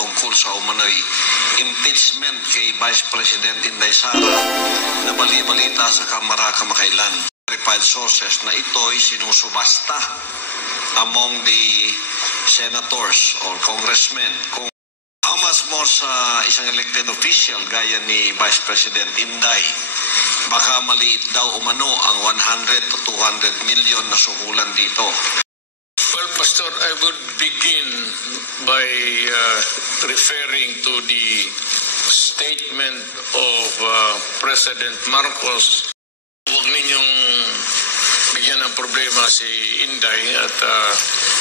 tungkol sa umano'y impeachment kay Vice President Inday Sara na bali-balita sa Kamara kamakailan. Verified sources na ito'y sinusubasta among the senators or congressmen. Kung how much more sa isang elected official gaya ni Vice President Inday, baka maliit daw umano ang 100 to 200 million na suhulan dito. Well, Pastor, I would begin by referring to the statement of President Marcos. Huwag ninyong bigyan ng problema si Inday at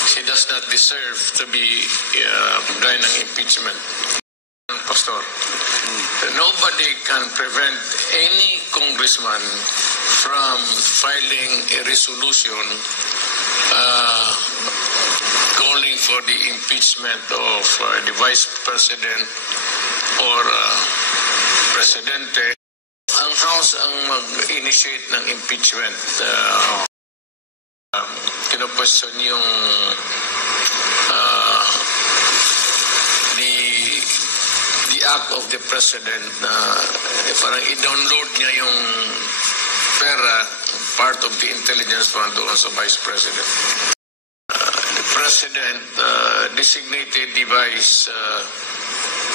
she does not deserve to be gaya ng impeachment. Pastor, nobody can prevent any congressman from filing a resolution calling for the impeachment of the Vice President or Presidente. Ang House ang mag-initiate ng impeachment. Kinopwestiyon yung the act of the President na parang i-download niya yung pera, part of the intelligence fund doon sa Vice President. The President designated the Vice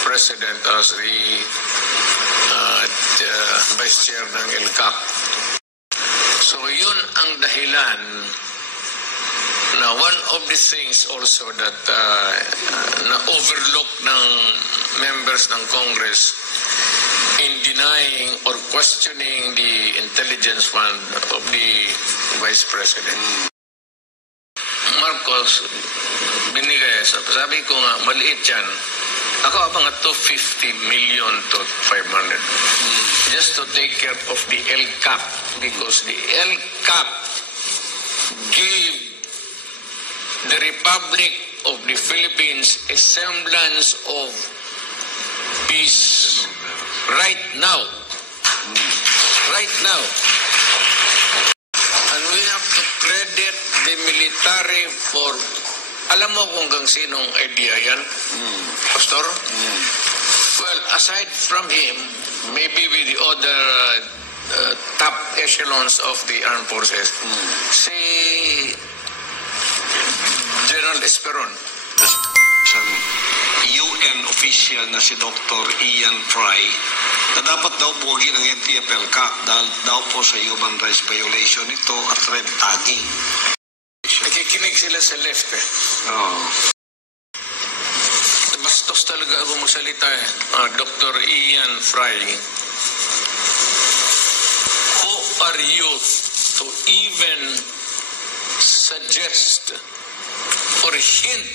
President as the Vice Chair ng LCAC. So yun ang dahilan na one of the things also that na-overlook ng members ng Congress in denying or questioning the intelligence fund of the Vice President. Marcos, binigay, sabi ko nga, maliit yan. Ako mga 250 million to 500. Just to take care of the LCAP because the LCAP gave the Republic of the Philippines a semblance of peace right now. Right now. And we have to credit the military for, alam mo kung hanggang sinong idea yan, Pastor? Well, aside from him, maybe with the other top echelons of the armed forces, si General Esperon. Isang UN official na si Dr. Ian Fry na dapat daw buwagin ng NTF-ELCAC dahil daw po sa human rights violation ito at red tagging. Nakikinig sila sa left eh. Oh. Bastos talaga ako magsalita eh. Dr. Ian Fry. Who are you to even suggest or hint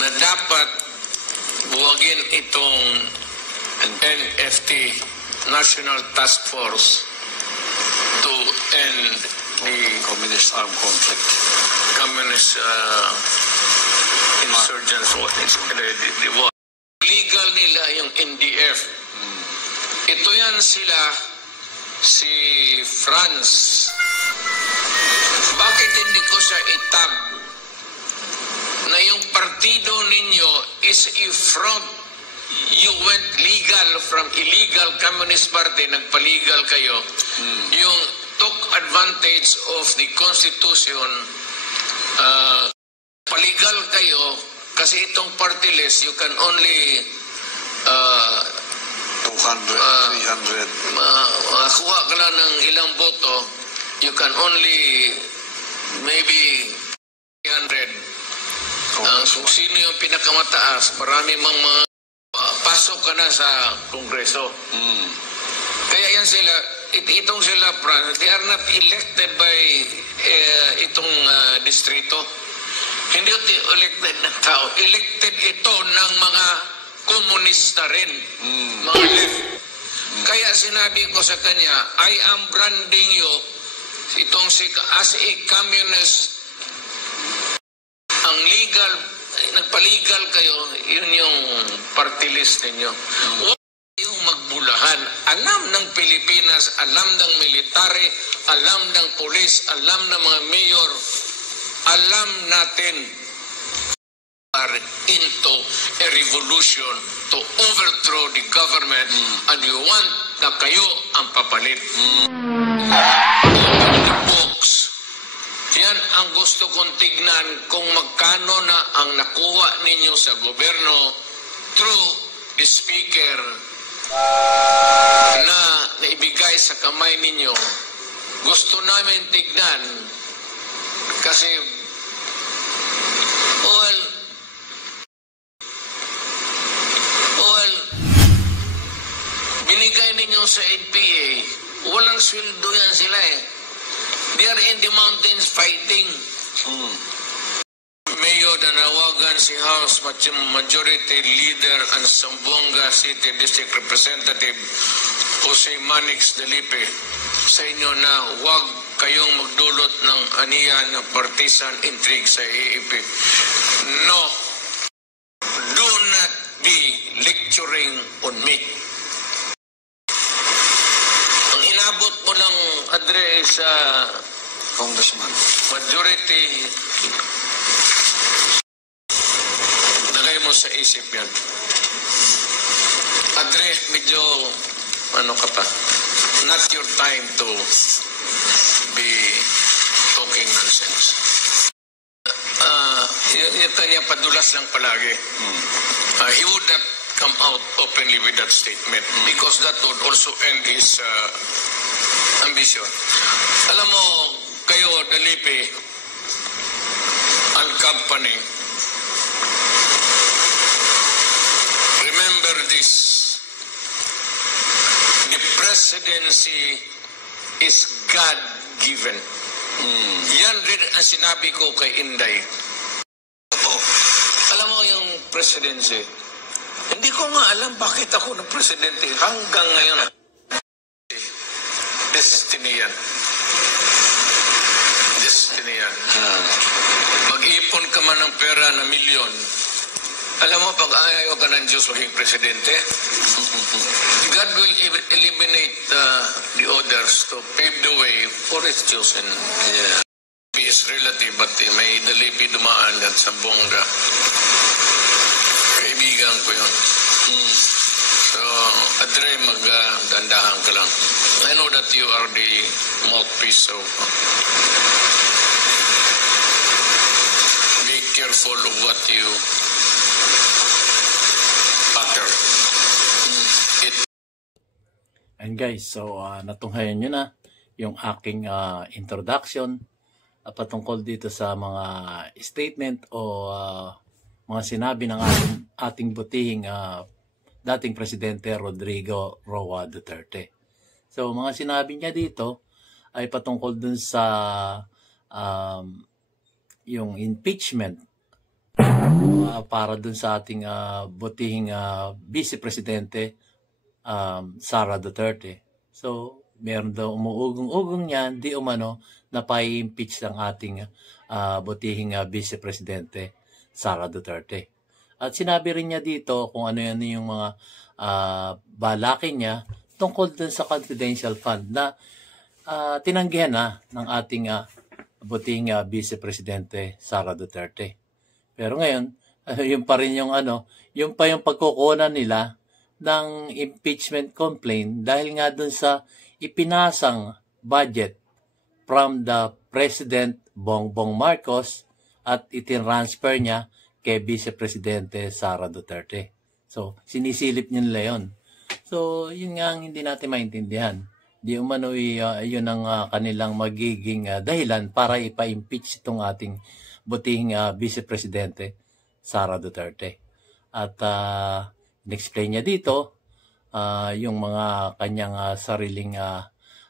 na dapat buwagin itong NFT, National Task Force, to end the Communist armed conflict. Communist insurgents, the war. Legal nila yung NDF. Ito yan sila, si France. Bakit hindi ko siya itag na yung partido ninyo is a fraud? You went legal from illegal Communist Party, nagpa-legal kayo. Yung took advantage of the Constitution, paligal kayo kasi itong party list, you can only 200, 300. Kuha ka lang ng ilang boto, you can only maybe 300. Kung sino yung pinakamataas, marami mang mga pasok ka na sa Kongreso. Kaya yan sila, itong sila, they are not elected by itong distrito. Hindi ito elected ng tao. Elected ito ng mga komunista rin. Mga left. Kaya sinabi ko sa kanya, I am branding you as a communist. Ang legal, nagpa-legal kayo, yun yung party list ninyo. Huwag yung magbulahan. Alam ng Pilipinas, alam ng military, alam ng polis, alam ng mga mayor, alam natin are into a revolution to overthrow the government and we want na kayo ang papalit. Open the books. Yan ang gusto kong tignan kung magkano na ang nakuha ninyo sa gobyerno through the speaker na naibigay sa kamay ninyo. Gusto namin tignan kasi binigay ninyo sa NPA, walang sweldo yan sila eh. They are in the mountains fighting. Mayor nanawagan si House Majority Leader and Zamboanga City District Representative Jose Manix Dalipe sa inyo na huwag kayong magdulot ng aniya ng partisan intrigue sa AAP. No, do not be lecturing on me. Ang inabot mo lang address sa Congressman. Majority, nagay mo sa isip yan. Address, medyo ano ka pa, not your time to be talking nonsense. Yung kanya padulas lang palagi. He would not come out openly with that statement because that would also end his ambition. Alam mo, kayo, Dalipe, and company, remember this. The presidency is God-given. Yan rin ang sinabi ko kay Inday. Alam mo yung presidency, hindi ko nga alam bakit ako na presidente hanggang ngayon. Destiny yan. Destiny yan. Mag-ipon ka man ng pera na milyon, alam mo, pag ayaw ka ng Diyos maging presidente, God will eliminate the others to pave the way for His chosen. Yeah. He is relative, but may Dalipe dumaan at sa Bongga. Kaibigan ko yun. So, Adre, magdandahan ka lang. I know that you are the mouthpiece, so be careful of what you utter. And guys, so natunghayan nyo na yung aking introduction patungkol dito sa mga statement o mga sinabi ng ating butihing dating Presidente Rodrigo Roa Duterte. So mga sinabi niya dito ay patungkol dun sa yung impeachment para dun sa ating butihing Vice Presidente Sara Duterte. So, meron daw umuugong-ugong niyan, di umano, na pa-impeach ng ating butihing Vice Presidente Sara Duterte. At sinabi rin niya dito kung ano yan yung mga balakin niya tungkol dun sa confidential fund na tinanggihan na ng ating butihing Vice Presidente Sara Duterte. Pero ngayon, yun pa rin yung yung pa yung pagkukunan nila ng impeachment complaint dahil nga dun sa ipinasang budget from the President Bongbong Marcos at itinransfer niya kay Vice Presidente Sara Duterte. So, sinisilip niya nila yun. So, yun nga ang hindi natin maintindihan. Di umano yun ang kanilang magiging dahilan para ipa-impeach itong ating butihing Vice Presidente Sara Duterte. At in-explain niya dito yung mga kanyang sariling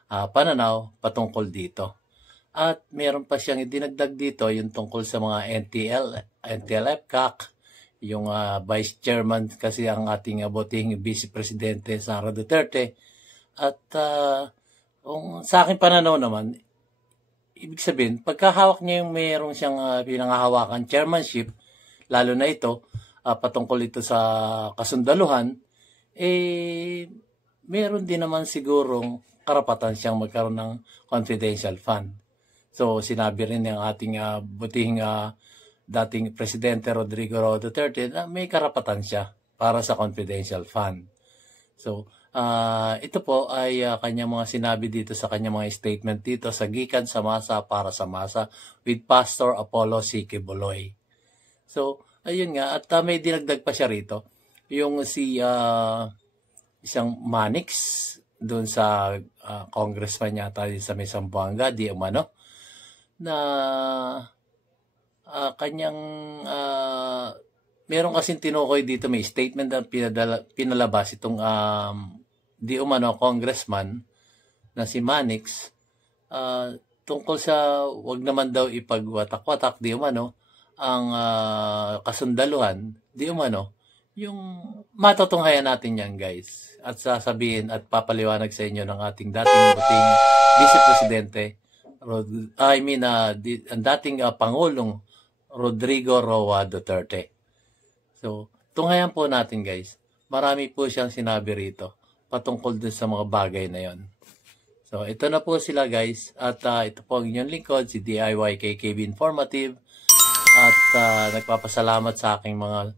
pananaw patungkol dito. At meron pa siyang idinagdag dito yung tungkol sa mga NTL-FCAC, yung Vice Chairman kasi ang ating butihing Vice Presidente Sara Duterte. At sa aking pananaw naman, ibig sabihin, pagkahawak niya yung mayroong siyang pinanghahawakan chairmanship, lalo na ito, patungkol ito sa kasundaluhan, meron din naman sigurong karapatan siyang magkaroon ng confidential fund. So, sinabi rin ng ating butihing dating Presidente Rodrigo Roa Duterte na may karapatan siya para sa confidential fund. So, ito po ay kanyang mga sinabi dito sa kanyang mga statement dito sa Gikan sa Masa para sa Masa with Pastor Apollo C. Quiboloy. So, ayun nga, at may dinagdag pa siya rito. Yung isang Manix doon sa congressman yata sa may Zamboanga, di umano, na kanyang meron kasing tinukoy dito, may statement na pinalabas itong di umano congressman na si Manix tungkol sa wag naman daw ipagwatak-watak di umano ang kasundaluhan, di umano yung matutunghayan natin yan, guys, at sasabihin at papaliwanag sa inyo ng ating dating buting Vice Presidente ang dating Pangulong Rodrigo Roa Duterte. So, tunghayan po natin, guys. Marami po siyang sinabi rito patungkol dun sa mga bagay na yon. So, ito na po sila, guys. At ito po ang inyong lingkod, si DIYKKB Informative. At nagpapasalamat sa aking mga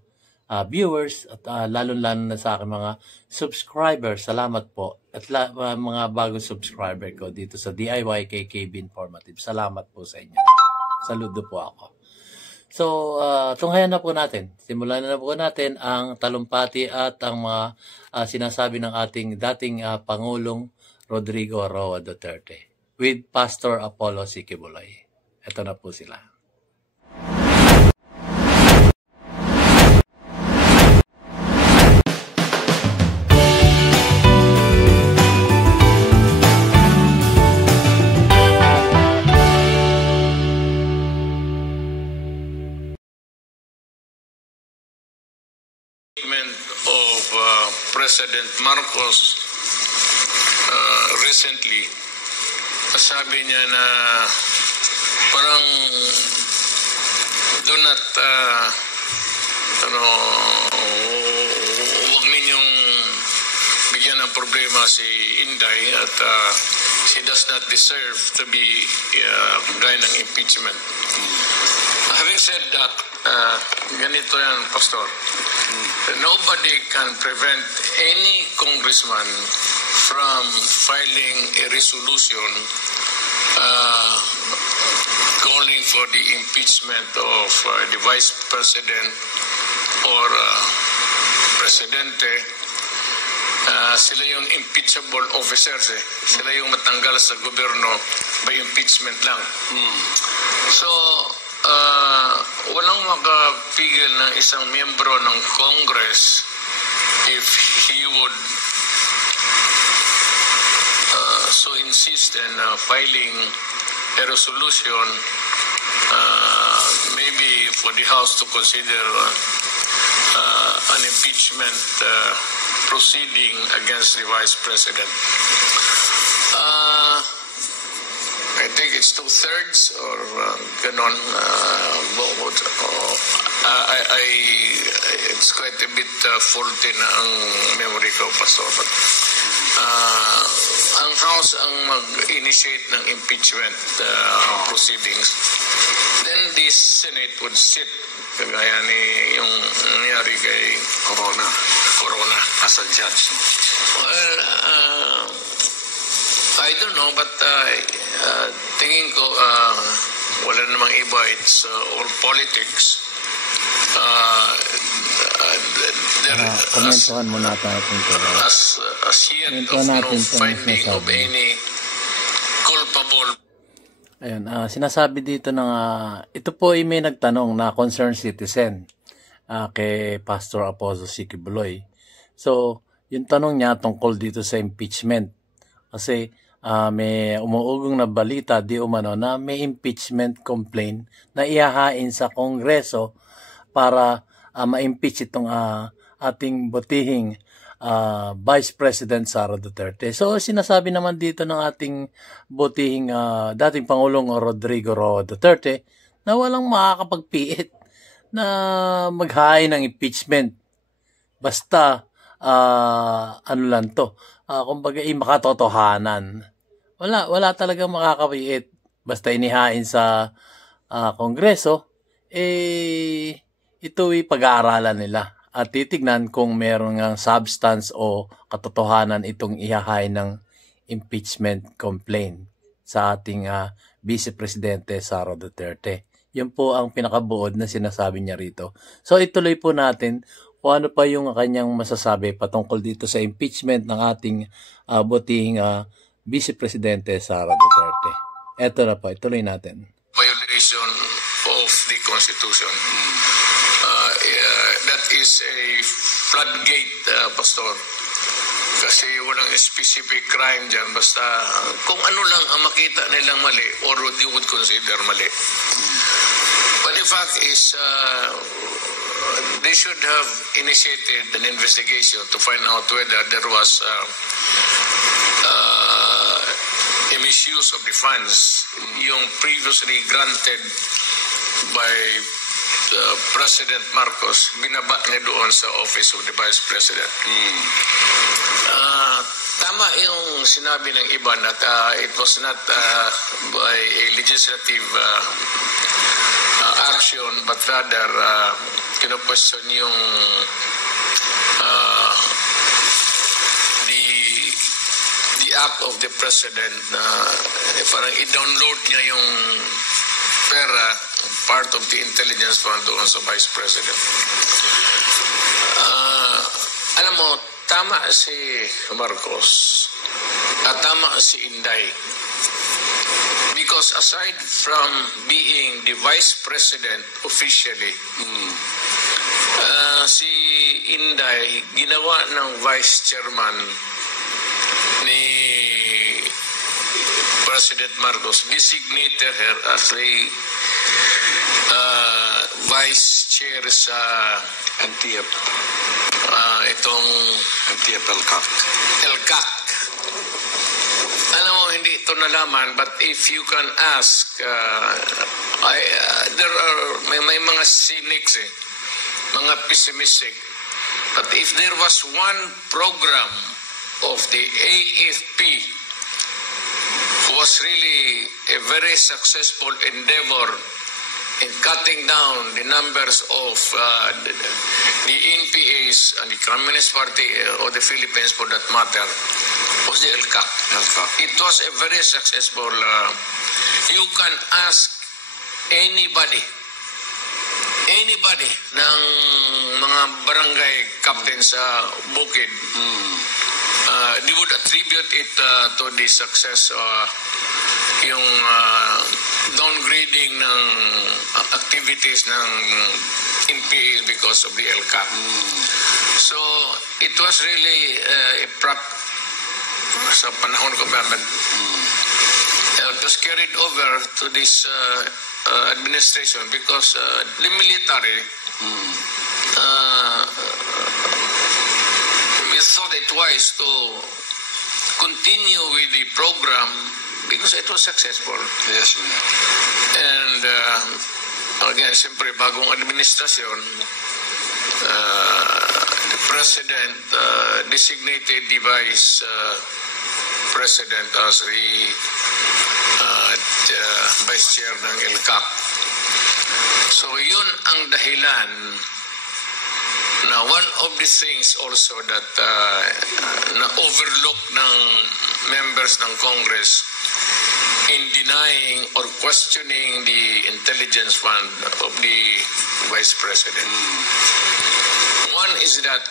viewers at lalo-lalo na sa aking mga subscribers. Salamat po. At mga bagong subscriber ko dito sa DIYKKB Informative. Salamat po sa inyo. Saludo po ako. So, tunghayan na po natin. Simulan na po natin ang talumpati at ang mga sinasabi ng ating dating Pangulong Rodrigo Roa Duterte with Pastor Apollo C. Quiboloy. Ito na po sila. Of President Marcos recently, sabi niya na parang do not huwag ninyong bigyan ng problema si Inday at she does not deserve to be gaya ng impeachment. Having said that, ganito yan, Pastor. Nobody can prevent any congressman from filing a resolution calling for the impeachment of the Vice President or Presidente. Sila yung impeachable officers eh. Sila yung matanggal sa gobyerno by impeachment lang. So, walang makapigil ng isang miyembro ng Congress if he would so insist in filing a resolution maybe for the House to consider an impeachment proceeding against the Vice President. I think it's 2/3 or ganon. It's quite a bit faulty na ang memory ko, Pastor. But, ang House ang mag-initiate ng impeachment proceedings. Then the Senate would sit, kagaya ni yung nangyari kay Corona as a judge. Well, I don't know, but tingin ko wala namang iba. It's all politics. Komentuhan mo natin ito. As yet of no finding of any culpable. Ayun, sinasabi dito ng ito po ay may nagtanong na concerned citizen kay Pastor Apollo C. Quiboloy. So, yung tanong niya tungkol dito sa impeachment. Kasi may umuugong na balita di umano na may impeachment complaint na ihahain sa Kongreso para ma-impeach itong ating butihing Vice President Sara Duterte. So sinasabi naman dito ng ating butihing dating Pangulong Rodrigo Roa Duterte na walang makakapagpiit na maghain ng impeachment. Basta ano lang to, kumbaga makatotohanan. Wala talagang makakapiit. Basta inihain sa Kongreso, ito ay pag-aaralan nila at titignan kung meron ng substance o katotohanan itong ihahay ng impeachment complaint sa ating Vice Presidente Sara Duterte. Yun po ang pinakabuod na sinasabi niya rito. So ituloy po natin kung ano pa yung kanyang masasabi patungkol dito sa impeachment ng ating butihing Vice Presidente Sara Duterte. Ito na po, ituloy natin. Violation of the Constitution. That is a floodgate, Pastor. Kasi walang specific crime dyan. Basta kung ano lang ang makita nilang mali or what you would consider mali. But the fact is, they should have initiated an investigation to find out whether there was a misuse of the funds yung previously granted by President Marcos, binaba niya doon sa Office of the Vice President. Tama yung sinabi ng iba na it was not by a legislative action, but rather kino-question yung the act of the President na parang i-download niya yung pera, part of the intelligence fund doon sa Vice President. Alam mo, tama si Marcos at tama si Inday. Because aside from being the Vice President officially, si Inday ginawa ng Vice Chairman ni President Marcos, designated her as a Vice Chair sa NTF. Itong NTF LCAC. LCAC. Alam mo, hindi ito nalaman, but if you can ask, there are, may mga cynics, mga pessimistic, but if there was one program of the AFP who was really a very successful endeavor in cutting down the numbers of the NPAs and the Communist Party of the Philippines, for that matter, was the LCAC. It was a very successful. You can ask anybody ng mga barangay captain sa Bukid. They would attribute it to the success yung downgrading ng activities ng NPA because of the LCAC. So it was really a sa panahon ko it was carried over to this administration because the military we thought it wise to continue with the program because it was successful. Yes, ma'am. And again, siyempre, bagong administrasyon, the President designated the Vice President as the Vice Chair ng LCAC. So yun ang dahilan na one of the things also that na-overlook ng members ng Congress in denying or questioning the intelligence fund of the Vice President. One is that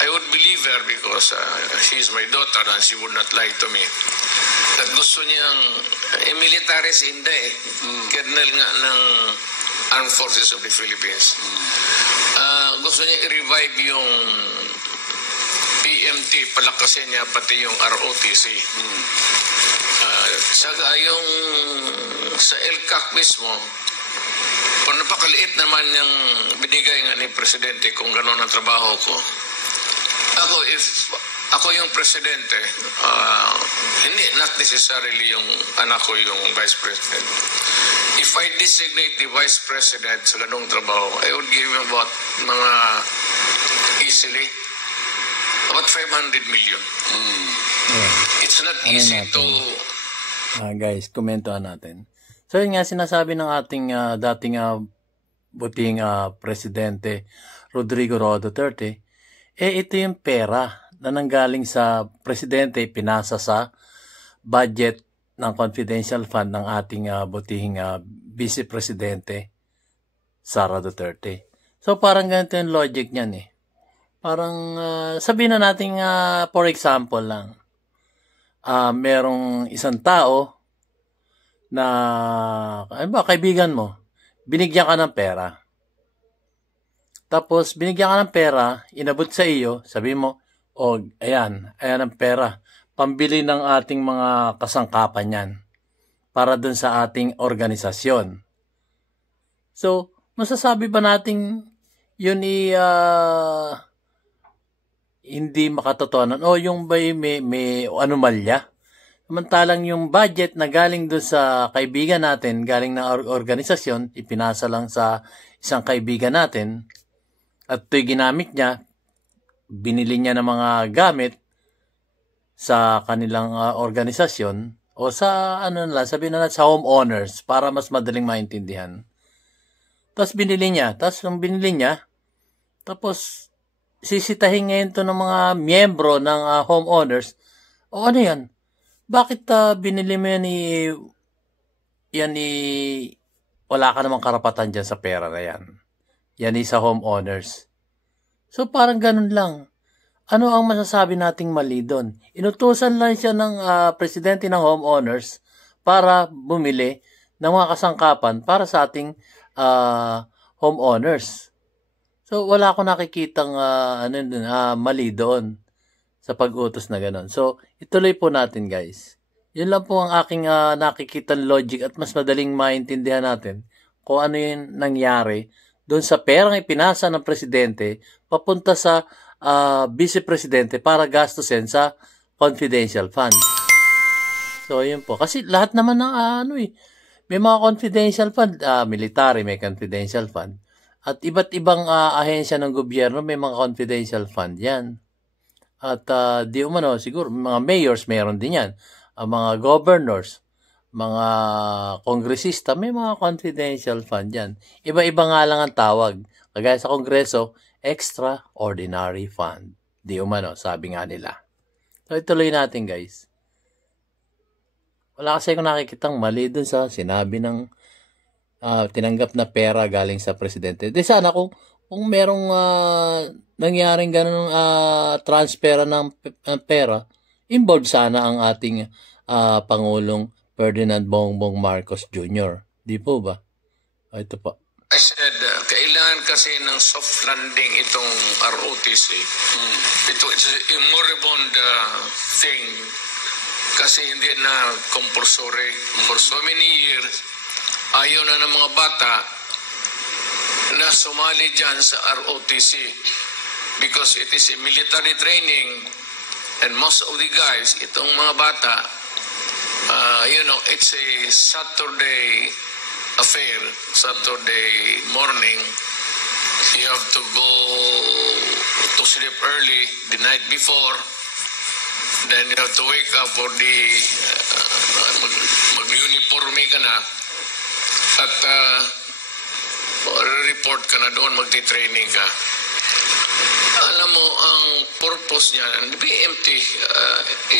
I would believe her because she's my daughter and she would not lie to me. That gusto niyang military si Inday, Colonel nga ng Armed Forces of the Philippines. Gusto niya i-revive yung PMT, palakasin niya pati yung ROTC. Saka yung sa LCAC mismo, napakaliit naman yung binigay nga ni Presidente kung gano'n ang trabaho ko. If ako yung Presidente, hindi, not necessarily yung anak ko yung Vice President. If I designate the Vice President sa ganong trabaho, I would give him about mga easily about 500 million. It's not easy to... guys, komentohan natin. So yun nga sinasabi ng ating dating butihing Presidente Rodrigo Roa Duterte, ito yung pera na nanggaling sa Presidente, pinasa sa budget ng confidential fund ng ating butihing Vice Presidente Sara Duterte. So parang ganito yung logic niyan eh. Parang sabihin na natin for example lang, merong isang tao na kaibigan mo, binigyan ka ng pera. Tapos binigyan ka ng pera, inabot sa iyo, sabi mo, ayan ang pera, pambili ng ating mga kasangkapan yan para dun sa ating organisasyon. So, masasabi ba nating yun hindi makatotohanan o yung may anomalya? Samantalang yung budget na galing doon sa kaibigan natin, galing na organisasyon, ipinasa lang sa isang kaibigan natin at ito'y ginamit niya, binili niya ng mga gamit sa kanilang organisasyon o sa sabihin na sa homeowners para mas madaling maintindihan. Tapos binili niya, tapos sisitahin ngayon to ng mga miyembro ng homeowners. O ano yan? Bakit binili mo yan wala ka namang karapatan dyan sa pera na yan. Yan sa homeowners. So parang ganun lang. Ano ang masasabi nating mali doon? Inutusan lang siya ng presidente ng homeowners para bumili ng mga kasangkapan para sa ating homeowners. So wala akong nakikitang mali doon sa pag-utos na gano'n. So, ituloy po natin guys. Yun lang po ang aking nakikitang logic at mas madaling maintindihan natin kung ano yung nangyari doon sa perang ipinasa ng presidente papunta sa vice presidente para gastusin sa confidential fund. So, yun po. Kasi lahat naman ng may mga confidential fund. Military may confidential fund. At iba't ibang ahensya ng gobyerno may mga confidential fund yan. At di umano, siguro, mga mayors, mayroon din yan. Mga governors, mga kongresista, may mga confidential fund yan. Iba-iba nga lang ang tawag. Kagaya sa kongreso, extraordinary fund. Di umano, sabi nga nila. So, ituloy natin, guys. Wala kasi akong nakikitang mali dun sa sinabi ng tinanggap na pera galing sa presidente. Di sana kung merong nangyaring ganun transfer ng pera, involved sana ang ating Pangulong Ferdinand Bongbong Marcos Jr. Di po ba? Ito po. I said, kailangan kasi ng soft landing itong ROTC. It's a moribund thing kasi hindi na compulsory. For so many years, ayaw na ng mga bata na sumali dyan sa ROTC because it is a military training and most of the guys, itong mga bata, it's a Saturday affair, Saturday morning. You have to go to sleep early the night before, then you have to wake up for the mag-uniforme ka na at report ka na doon, magti-training ka. Alam mo, ang purpose niya, ng BMT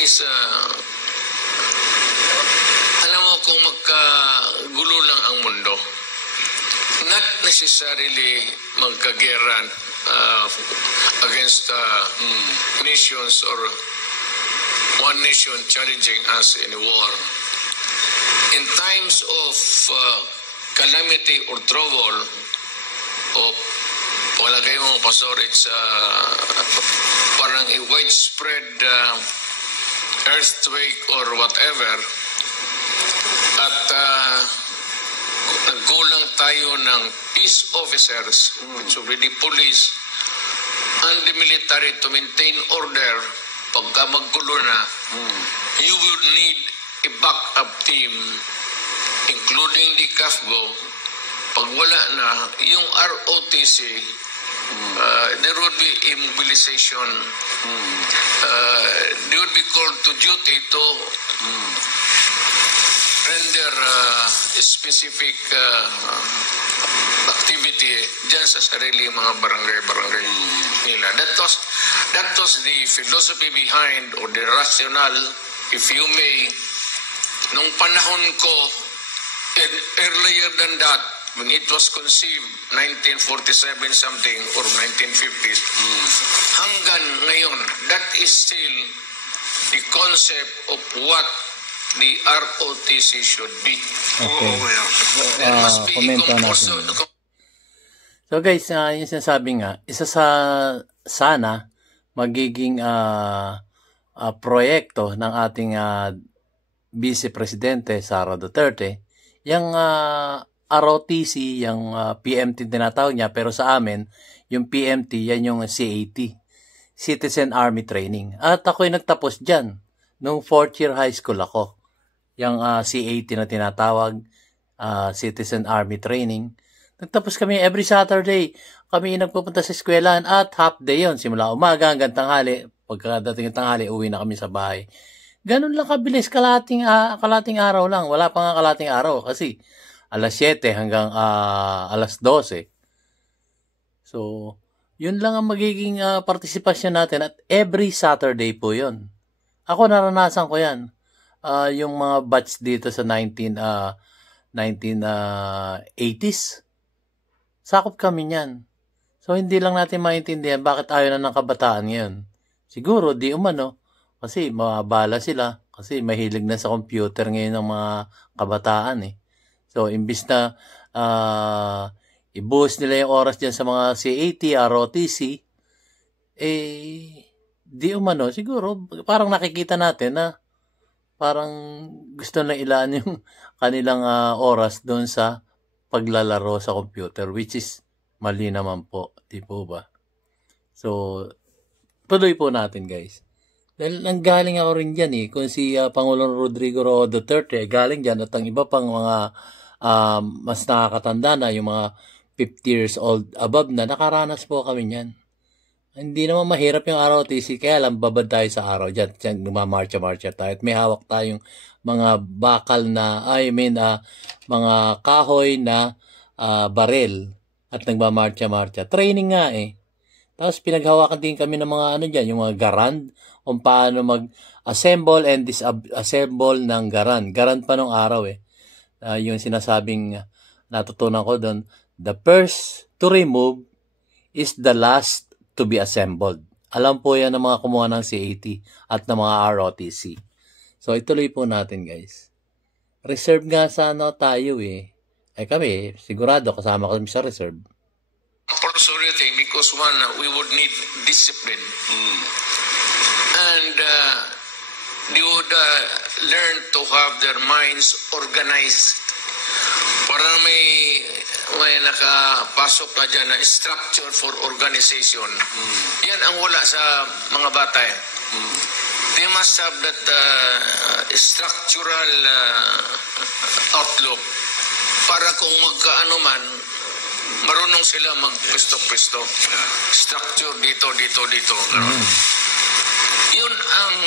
is, alam mo kung magkagulo lang ang mundo, not necessarily magkageran against nations or one nation challenging us in a war. In times of calamity or trouble, o palagay mo, Pastor, it's parang a widespread earthquake or whatever, at nagkulang tayo ng peace officers, which will be the police and the military to maintain order. Pagka maggulo na, you would need a backup team, including the CAFGO. Pag wala na, yung ROTC, there would be a mobilization. They would be called to duty to render specific activity dyan sa sarili mga barangay nila. That was the philosophy behind, or the rationale, if you may, nung panahon ko, earlier than that, when it was conceived, 1947 something or 1950s, hanggang ngayon, that is still the concept of what the ROTC should be. Okay. There must be komento natin. So guys, yung sinasabi nga, isa sa sana magiging proyekto ng ating Vice Presidente Sara Duterte, yung ROTC, yung PMT tinatawag niya, pero sa amin, yung PMT, yan yung CAT, Citizen Army Training. At ako'y nagtapos dyan, nung 4th year high school ako. Yung CAT na tinatawag, Citizen Army Training. Nagtapos kami every Saturday. Kami nagpupunta sa eskwelahan at half day yon, simula umaga hanggang tanghali. Pagkadating ng tanghali, uwi na kami sa bahay. Ganun lang kabilis, kalating araw lang. Wala pa nga kalating araw kasi alas 7 hanggang alas 12. So, yun lang ang magiging partisipasyon natin at every Saturday po yun. Ako naranasan ko yan. Yung mga batch dito sa 1980s. Sakop kami niyan. So, hindi lang natin maintindihan bakit ayaw na ng kabataan ngayon. Siguro, di umano. Kasi mabala sila. Kasi mahilig na sa computer ngayon ng mga kabataan eh. So, imbis na i-boost nila yung oras dyan sa mga CAT, ROTC, di umano. Siguro, parang nakikita natin na parang gusto na ilaan yung kanilang oras doon sa paglalaro sa computer, which is mali naman po. Di po ba? So, tuloy po natin guys. Dahil nanggaling ako rin dyan kung si Pangulong Rodrigo Roa Duterte galing dyan at ang iba pang mga mas nakakatanda na, yung mga 50 years old above na, nakaranas po kami niyan. Hindi naman mahirap yung ROTC, kaya lang babad tayo sa araw dyan. Diyan lumamarcha-marcha tayo at may hawak tayong mga bakal na, mga kahoy na barel at nagmamarcha-marcha. Training nga Tapos pinaghawakan din kami ng mga dyan, yung mga garand, kung paano mag-assemble and disassemble ng garand. Garand pa nung araw yung sinasabing natutunan ko doon, the first to remove is the last to be assembled. Alam po yan ng mga kumuha ng CAT at ng mga ROTC. So, ituloy po natin, guys. Reserve nga sana tayo kami, sigurado, kasama kami sa reserve. Compulsory thing because we would need discipline. And they would learn to have their minds organized. Parang may nakapasok na dyan na structure for organization. Yan ang wala sa mga bata They must have that structural outlook para kung magkaano man, marunong sila magpwesto-pwesto. Structure dito. Yun ang,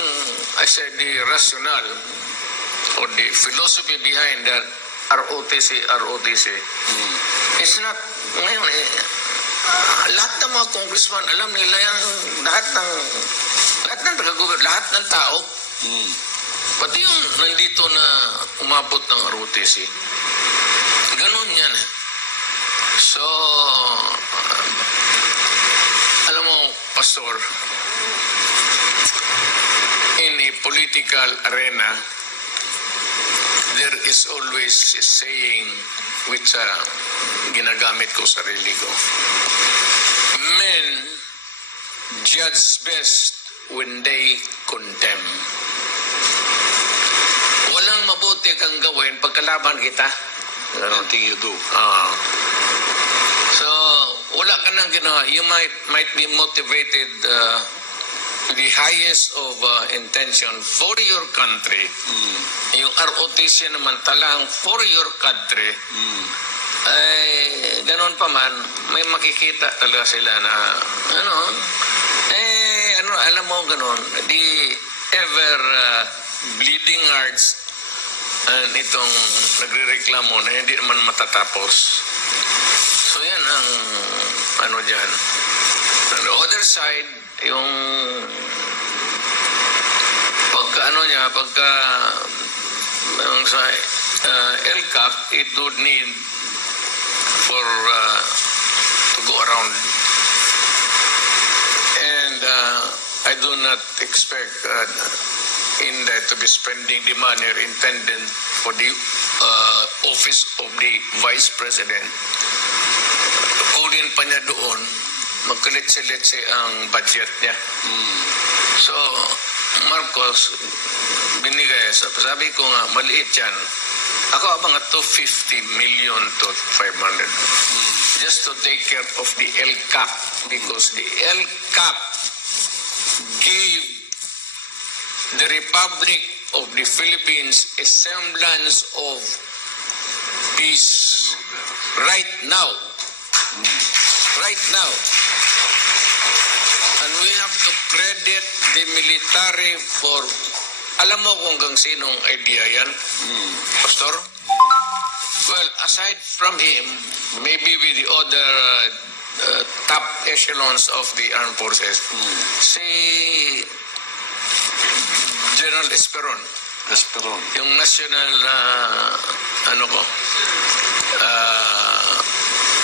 I said, the rationale or the philosophy behind that ROTC. It's not, ngayon lahat ng mga congressman, alam nila yan, lahat ng taga-government, lahat ng tao. Pati yung nandito na umabot ng ROTC. Ganun yan. So, alam mo, Pastor, in a political arena, there is always a saying which ginagamit ko sarili ko. Men judge best when they condemn. Walang mabuti kang gawin pagkalaban kita. I don't think you do. So, wala ka nang ginawa. You might be motivated to the highest of intention for your country. Yung ROTC naman talang for your country. Ganon pa man, may makikita talaga sila na, alam mo ganon, the ever bleeding hearts And itong nagrereklamo na hindi naman matatapos. So yan ang ano dyan. On the other side, yung pagka yung sa LCAC, it would need for to go around. And I do not expect Inday to be spending the money intended for the office of the Vice President. Kunin pa niya doon, magkaletse-letse ang budget niya. So, Marcos, binigay. Sabi ko nga, maliit yan. Ako, mga 250 million to 500. Just to take care of the LCAP. Because the LCAP gave the Republic of the Philippines a semblance of peace right now. Right now. And we have to credit the military for, alam mo kung hanggang sinong idea yan, Pastor? Well, aside from him, maybe with the other top echelons of the armed forces, si General Esperon, yung national,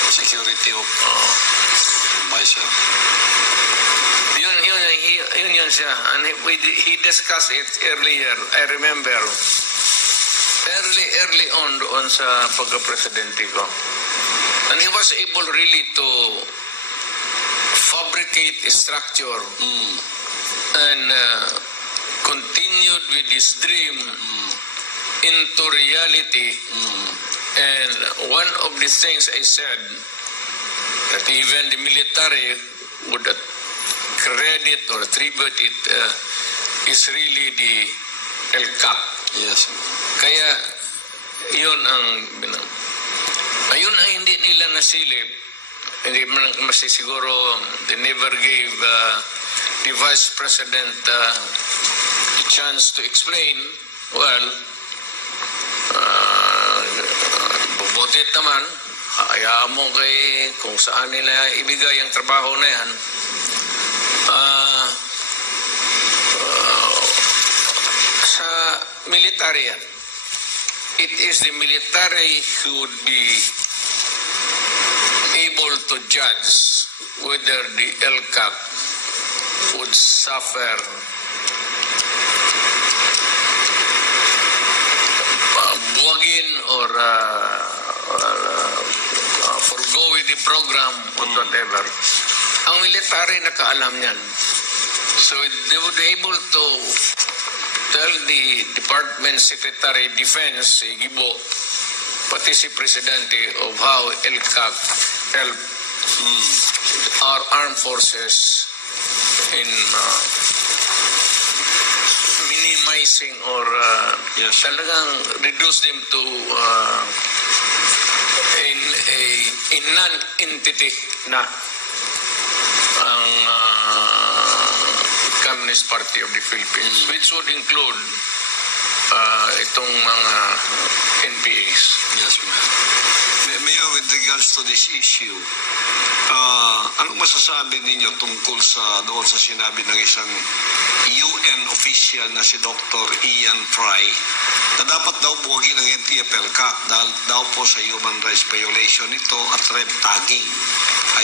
security of Vice. Yun siya. And he discussed it earlier. I remember, early on doon sa pagka-presidente ko. And he was able really to fabricate a structure and continued with his dream into reality. And one of the things I said, that even the military would credit or attribute it is really the LCAP. Yes. Kaya yun ang ayun ang hindi nila nasilip. Hindi man masisiguro they never gave the Vice President the chance to explain. Well, bubutit naman, hayaan mo kung saan nila ibigay ang trabaho na yan. Sa military yan. It is the military who would be able to judge whether the LCAP would suffer buwagin or forgo with the program or whatever. Ang military nakaalam yan. So they would be able to tell the Department Secretary Defense, si Gibo, pati si Presidente, of how LCAC helped our armed forces in minimizing or talagang reduce them to a non-entity na ang Communist Party of the Philippines, which would include itong mga NPAs. Yes, ma'am. Mayor, with regards to this issue, anong masasabi ninyo tungkol doon sa sinabi ng isang UN official na si Dr. Ian Fry na dapat daw buwagin ang NTF-LCAC dahil daw po sa human rights violation ito at red tagging.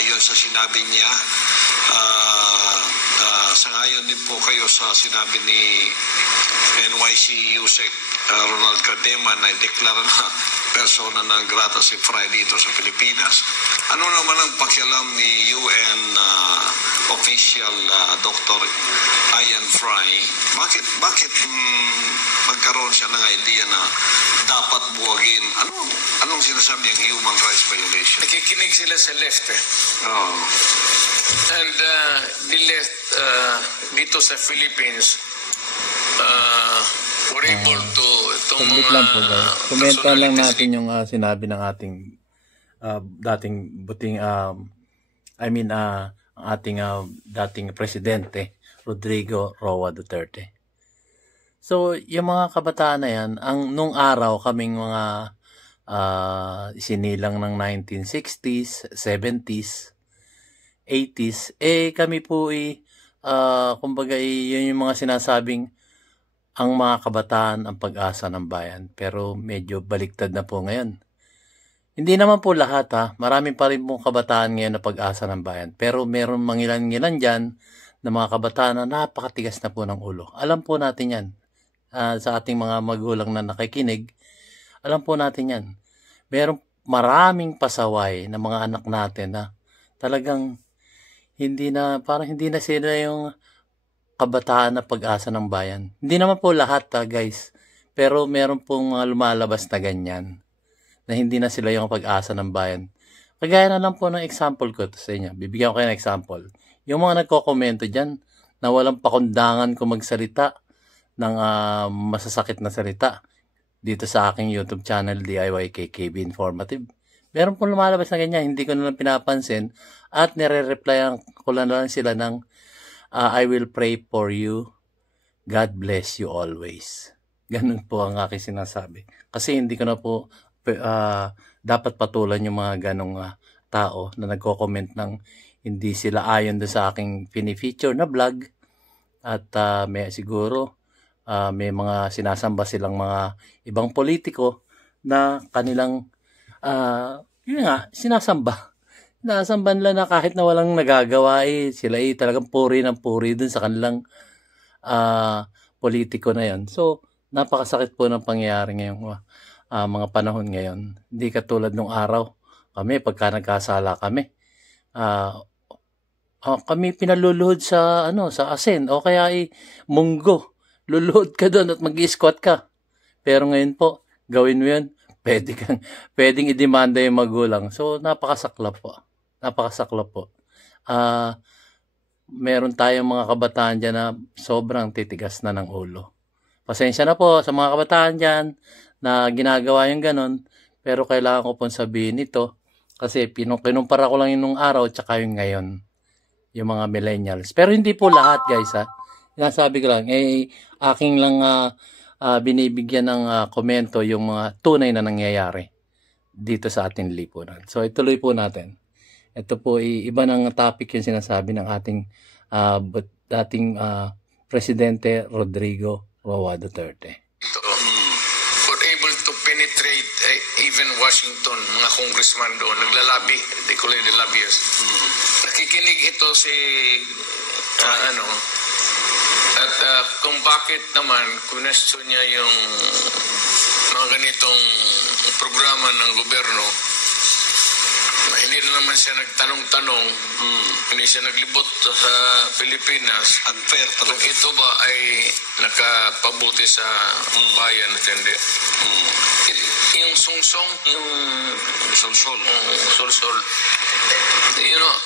Ayon sa sinabi niya, sangayon din po kayo sa sinabi ni NYC USEC Ronald Cardema na deklara na persona ng grata si Fry dito sa Pilipinas. Ano naman ang pakialam ni UN official Dr. Ian Fry? Bakit magkaroon siya ng idea na dapat buwagin? Anong sinasabi ng human rights violation? Nakikinig sila sa left And the left dito sa Philippines were able to itong Public lang po guys. Komenta lang natin yung sinabi ng ating dating buting ang ating dating presidente Rodrigo Roa Duterte. So, yung mga kabataan na yan, nung araw kaming mga sinilang ng 1960s, 70s, 80s, kami po kumbaga yun yung mga sinasabing ang mga kabataan ang pag-asa ng bayan. Pero medyo baliktad na po ngayon. Hindi naman po lahat marami pa rin pong kabataan ngayon na pag-asa ng bayan. Pero meron mangilan-ngilan dyan na mga kabataan na napakatigas na po ng ulo. Alam po natin yan. Sa ating mga magulang na nakikinig, alam po natin yan. Meron maraming pasaway na mga anak natin na talagang parang hindi na sila yung kabataan na pag-asa ng bayan. Hindi naman po lahat guys. Pero meron pong mga lumalabas na ganyan na hindi na sila yung pag-asa ng bayan. Kagaya na lang po ng example ko sa inyo. Bibigyan ko kayo ng example. Yung mga nagko-komento dyan na walang pakundangan kung magsalita ng masasakit na salita dito sa aking YouTube channel, DIY KKB Informative. Meron pong lumalabas na ganyan, hindi ko na lang pinapansin at nire-replyan ko lang sila ng I will pray for you, God bless you always. Ganun po ang aking sinasabi. Kasi hindi ko na po dapat patulan yung mga ganong tao na nagko-comment ng hindi sila ayon doon sa aking fini-feature na vlog at may siguro may mga sinasamba silang mga ibang politiko na kanilang yun nga, sinasamba nila na kahit na walang nagagawa sila talagang puri ng puri dun sa kanilang politiko na yan. So napakasakit po ng pangyayari ngayong mga panahon ngayon. Hindi katulad nung araw kami pagka nagkasala kami kami pinaluluhod sa asin o kaya munggo. Luluhod ka doon at mag-i-squat ka. Pero ngayon po, gawin mo yun, pwedeng i-demanda yung magulang. So, napakasaklap po. Napakasaklap po. Meron tayong mga kabataan dyan na sobrang titigas na ng ulo. Pasensya na po sa mga kabataan dyan na ginagawa yung ganon. Pero kailangan ko pong sabihin ito kasi kinumpara ko lang yung nung araw tsaka yung ngayon. Yung mga millennials. Pero hindi po lahat guys Sinasabi ko lang, aking lang binibigyan ng komento yung mga tunay na nangyayari dito sa ating lipunan. So ituloy po natin. Ito po iba ng topic yung sinasabi ng ating dating Presidente Rodrigo Roa Duterte. Were able to penetrate even Washington, mga congressman doon, naglalabi, they call it the lobbyist. Nakikinig ito si at kung bakit naman question niya yung mga ganitong programa ng gobyerno na hindi na naman siya nagtanong-tanong, hindi siya naglibot sa Pilipinas. Unfair talaga. Kung ito ba ay nakapabuti sa bayan at hindi. Yung sungsong, yung Solsol. solsol. You know,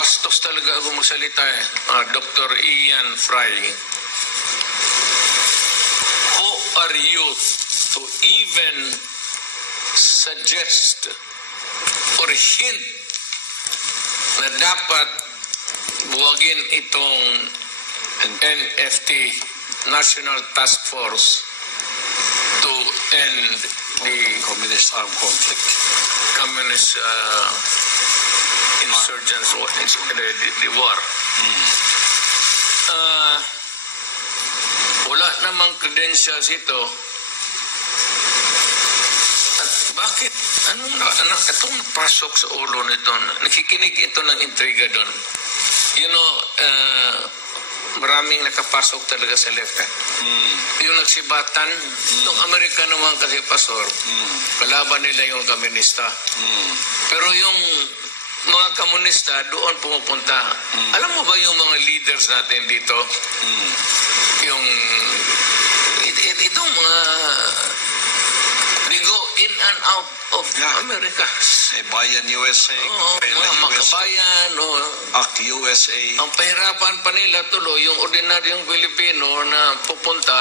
bastos talaga ako magsalita Dr. Ian Fry. Who are you to even suggest or hint na dapat buwagin itong NFT, National Task Force, to end the Communist armed conflict. communist insurgents or the war. Wala namang credentials ito. At bakit? Itong pasok sa ulo nito, nakikinig ito ng intriga doon. You know, maraming nakapasok talaga sa left. Yung nagsibatan, yung Amerika naman kasi pasor, kalaban nila yung komunista. Pero yung mga komunista doon pumupunta. Alam mo ba yung mga leaders natin dito? Yung itong mga they go in and out of America. Bayan USA. Mga makabayan. AK USA. Ang pahirapan pa nila tuloy yung ordinaryong Pilipino na pupunta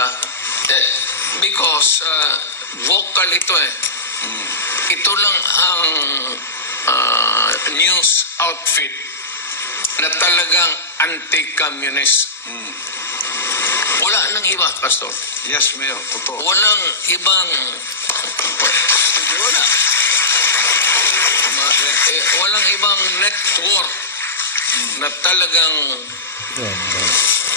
because vocal ito Ito lang ang news outfit na talagang anti-communist. Wala walang iba, Pastor. Yes, Mayor. Totoo. Walang ibang... Wala. Walang ibang network na talagang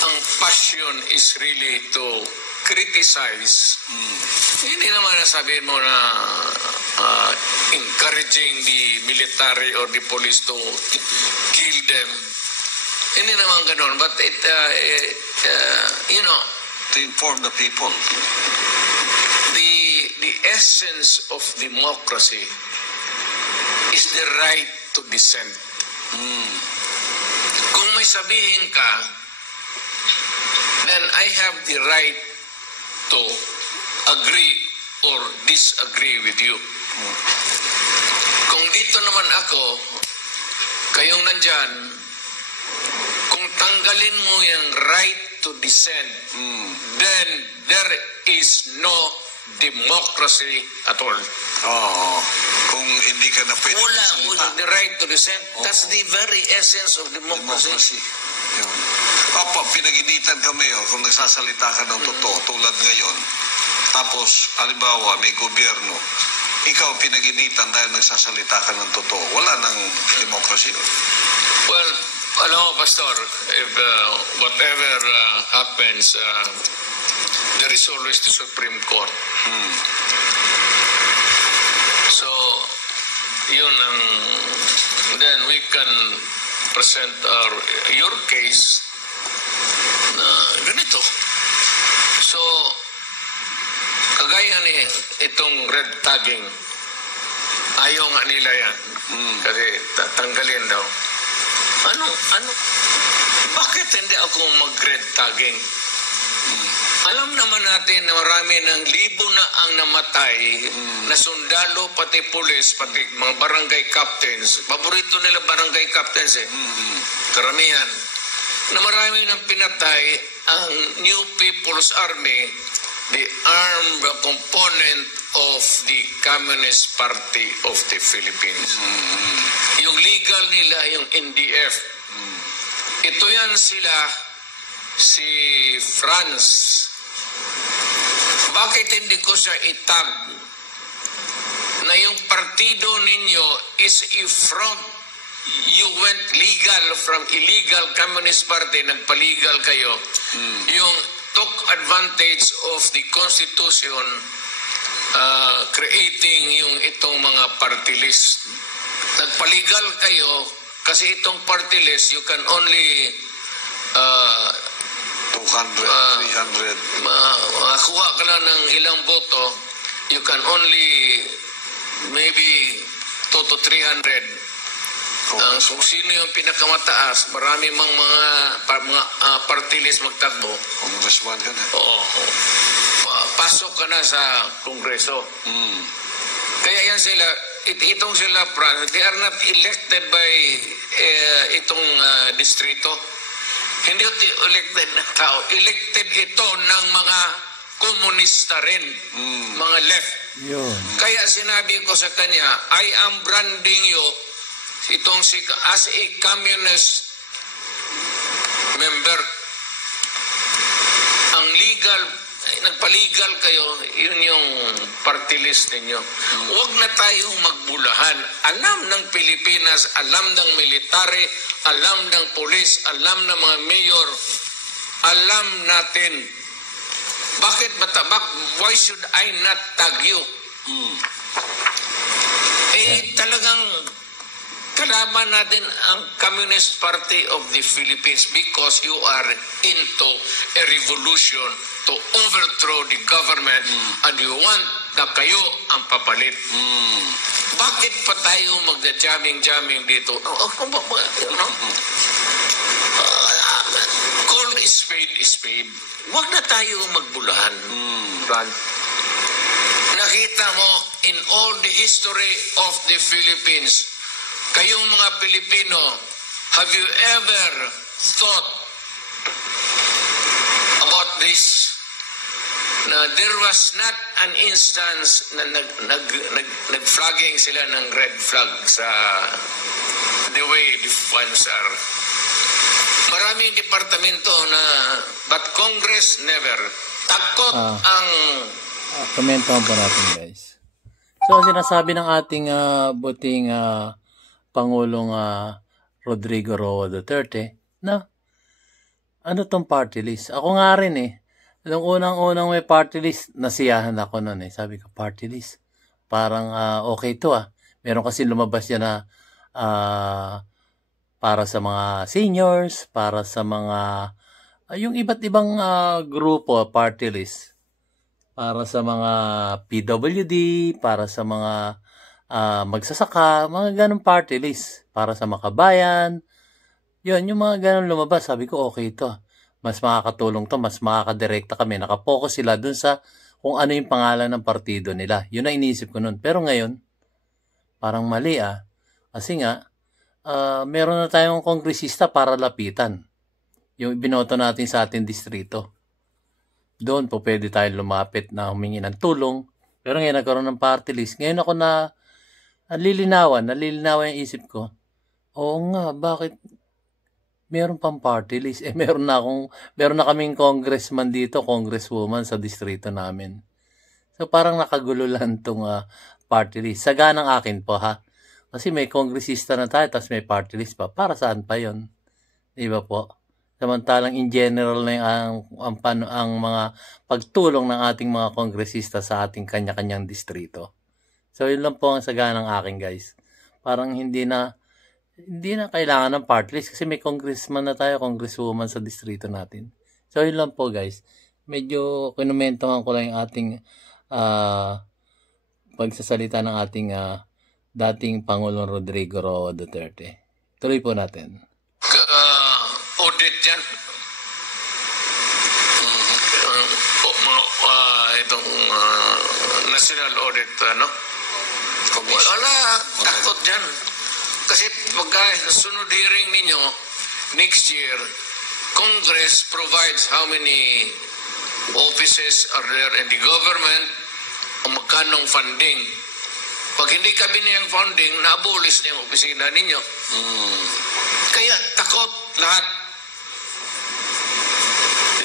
ang passion is really to criticize. Hindi naman nasabihin mo na encouraging the military or the police to kill them. Hindi naman ganun. But it, you know, To inform the people. the essence of democracy is the right to dissent. Kung may sabihin ka, then I have the right to agree or disagree with you. Kung dito naman ako, kayong nandyan, kung tanggalin mo yung right to dissent, then there is no democracy at all. Oo. Kung hindi ka na pwede Wala the right to dissent. That's the very essence of democracy. Yun. Papa, pinaginitan kami kung nagsasalita ka ng totoo, tulad ngayon. Tapos, halimbawa, may gobyerno. Ikaw pinaginitan dahil nagsasalita ka ng totoo. Wala nang democracy. Well, alam mo, Pastor, if whatever happens, there is always the Supreme Court. So, yun ang, then we can present your case na ganito. So, kagaya ni itong red tagging, ayaw nga nila yan. Kasi tanggalin daw. Ano? Bakit hindi ako mag-red tagging? Alam naman natin na marami ng libo na ang namatay na sundalo, pati pulis, pati mga barangay captains. Paborito nila barangay captains Karamihan. Na marami nang pinatay ang New People's Army, the armed component of the Communist Party of the Philippines. Yung legal nila, yung NDF. Ito yan sila, si Franz. Bakit hindi ko siya itag na yung partido ninyo is from you went legal from illegal Communist Party, nagpa-legal kayo, yung took advantage of the Constitution creating yung itong mga party list. Nagpa-legal kayo kasi itong party list, you can only 200, 300. Makakuha ka lang ng ilang boto, you can only maybe 2 to 300. Kung sino yung pinakamataas, marami mga party list magtakbo. Congressman ka na. Oo. Pasok ka na sa Kongreso. Kaya yan sila, itong sila, they are not elected by itong distrito. Hindi ito elected na tao. Elected ito ng mga komunista rin. Mga left. Yun. Kaya sinabi ko sa kanya, I am branding you as a communist member. Ang legal, nagpa-legal kayo, yun yung party list ninyo. Huwag na tayong magbulahan. Alam ng Pilipinas, alam ng military, alam ng police, alam ng mga mayor, alam natin. Bakit matabak? Why should I not tag you? Talagang kalaban natin ang Communist Party of the Philippines because you are into a revolution to overthrow the government and you want na kayo ang papalit. Bakit pa tayo magda-jamming dito? Call a spade. Huwag na tayo magbulahan. Nakita mo, in all the history of the Philippines, kayong mga Pilipino, have you ever thought about this? Na there was not an instance na nag-flagging sila ng red flag sa the way the funds are. Marami maraming departamento na, but Congress never. Takot ang... Komentahan po natin, guys. So, sinasabi ng ating buting Pangulong Rodrigo Roa Duterte na ano tong party list? Ako nga rin Nung unang-unang may party list, nasiyahan ako nun Sabi ko, party list. Parang okay to Meron kasi lumabas yan na para sa mga seniors, para sa mga yung iba't ibang grupo, party list. Para sa mga PWD, para sa mga magsasaka, mga ganong party list. Para sa makabayan. Yun, yung mga ganon lumabas. Sabi ko, okay to. Mas makakatulong to, mas makakadirekta kami. Nakapokus sila dun sa kung ano yung pangalan ng partido nila. Yun ang iniisip ko nun. Pero ngayon, parang mali Kasi nga, meron na tayong kongresista para lapitan. Yung binoto natin sa ating distrito. Doon po pwede tayo lumapit na humingi ng tulong. Pero ngayon nagkaroon ng party list. Ngayon ako nalilinawan yung isip ko. Oo nga, bakit meron pang party list? Meron na kaming congressman dito, congresswoman sa distrito namin. So parang nakagulo lang itong party list. Saganang akin po Kasi may kongresista na tayo, tapos may party list pa. Para saan pa yon? Di ba po? Samantalang in general na ang mga pagtulong ng ating mga kongresista sa ating kanya-kanyang distrito. So yun lang po ang saganang akin, guys. Parang hindi na kailangan ng party list kasi may congressman na tayo, congresswoman sa distrito natin. So yun lang po, guys. Medyo kinumentohan ko lang yung ating pagsasalita ng ating dating Pangulong Rodrigo Roa Duterte. Tuloy po natin. Audit yan. Itong National Audit, wala, takot dyan. Kasi pagka sunod hearing ninyo, next year, Congress provides how many offices are there in the government, o magkanong funding. Pag hindi ka binigyan funding, na-abolish na yung opisina ninyo. Kaya takot lahat.